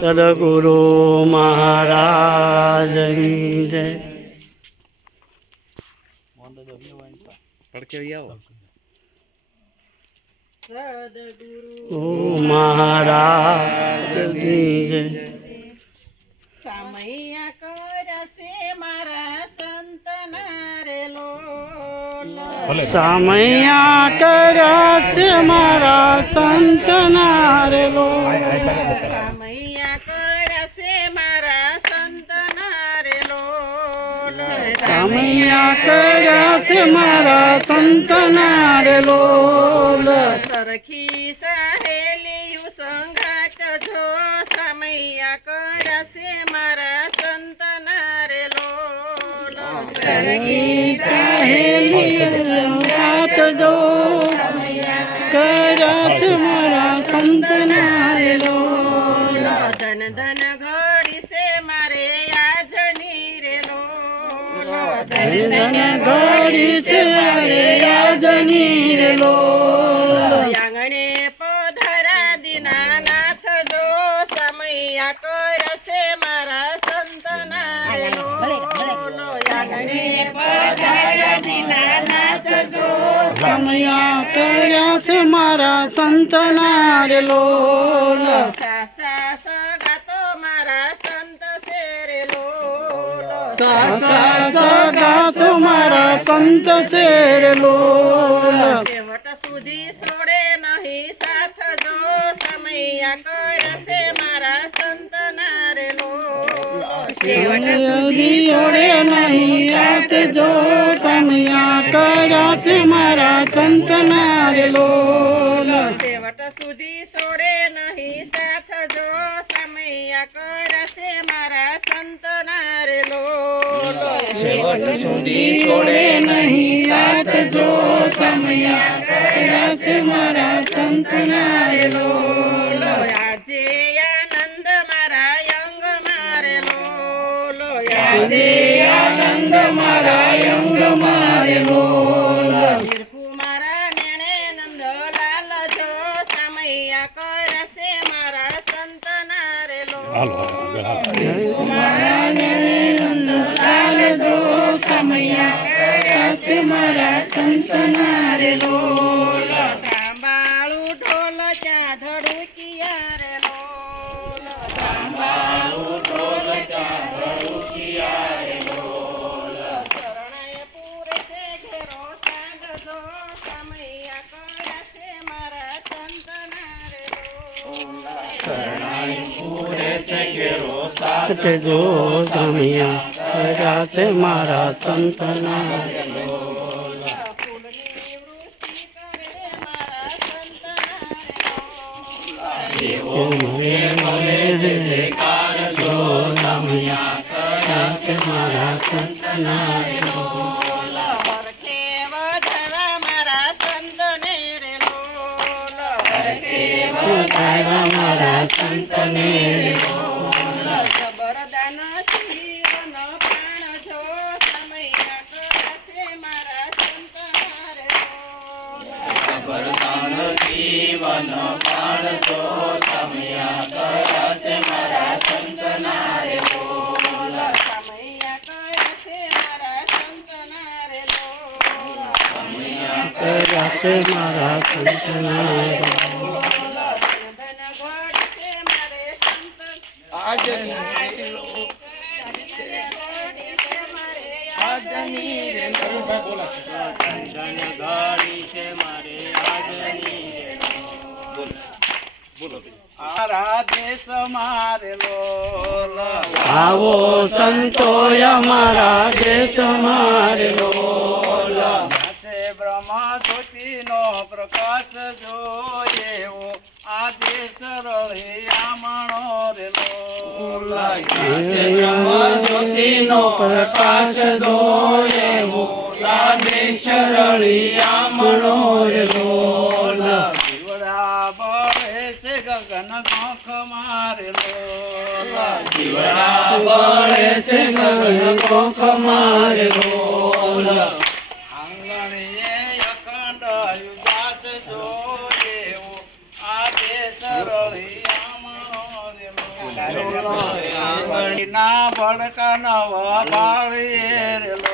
સદગુરુ મહારાજ જય. સદગુરુ મહારાજ જય. સમયા કરશે મારા સંતના રે લોલ, સમયા કરશે મારા સંતના રે લોલ, સમયા કરશે મારા સંતના રે લોલ, સમયા કરશે મારા સંતના રે લોલ. સરખી સહેલીયું સંગાત જો સમયા કરશે મારા સંતના રે લોલ, સરખી સહેલી સંગાત જો કરશે મારા સંતના રે લોલ. ધન ધન ઘડી છે મારે આજની રે લોલ, ધન ધન ઘડી છે રે આજની રે લોલ. આંગણે પધરા દીનાનાથ જો સમયા કરશે મારા સંતના રે લોલ, આંગણે પધરા દીનાનાથ જો સમયા કરશે મારા સંતના રે લોલ. સાસા સગાતો મારા સંત છે રે લોલ, સાસા સગા તમારા સંત છે રે લોલ. છેવટ સુધી છોડે નહીં સાથ જો સમયા કરશે મારા સંતના રે લોલ, છેવટ સુધી છોડે નહીં સાથ જો સમયા કરશે મારા સંતના રે લોલ. છેવટ સુધી છોડે નહીં સાથ જો સમયા કરશે મારા સંતના રે લોલ, છેવટ સુધી છોડે નહીં સાથ જો સમયા કરશે મારા સંતના રે લોલ. આજે આનંદ મારા અંગ મારે લોલ, આજે આનંદ મારા અંગ મારે લોલ. વીરખુ મારા નેણે નંદલાલ જો સમયા કરશે મારા સંતના રે લોલ, મારા નેણે નંદલાલ જો સમયા કરશે મારા સંતના રે લોલ. તાંબાળું ઢોલ ત્યાં ધડુકિયા રે લોલ, તાંબાળું ઢોલ ત્યાં ધડુકિયા રે લોલ. શરણાએ પૂરે છે ઘેરો સાંગ જો સમયા કરશે મારા સંતના રે લોલ, શરણાઈ પૂરે છે ઘેરો સાથ જો સમયા કરશે મારા સંતના રે લોલ. ફૂલની વૃષ્ટિ કરે મારા સંતના રે લોલ, દેવો મને મળે જયકાર જો સમયા કરશે મારા સંતના રે લોલ. હરખે વધવા મારા સંતને રે લોલ, વધારવા મારા સંતને રે લોલ. જબરદાન જીવન પ્રાણ જો સમયા કરશે મારા સંતના રે લોલ, વરદાન જીવન પ્રાણ જો સમયા કરશે મારા સંતના રે લોલ. સમયા કરશે મારા સંતના રે લોલ, સમયા કરશે મારા સંતના રે લોલ. ધન ઘડશે મારે સંત દેશ મારે લોલ, આવો સંતો અમારા દેશ મારે લોલ. છે બ્રહ્મ જ્યોતિનો પ્રકાશ જોયેવો આ દેશ રળિયામણો રે લોલ. જ્યોતિનો પ્રકાશ જોયેવો આ દેશ રળિયામણો રે લોલ. જીવડા બળે છે ગગન ગોખ મારે લોલ, જીવડા બળે છે ગગન કોખ મારે લોલ. આંગણી અખંડ યુદાસ જોયેવો આ દેશ રળિયામણો રેલો ના ભડકા નવા બાળીએ રેલો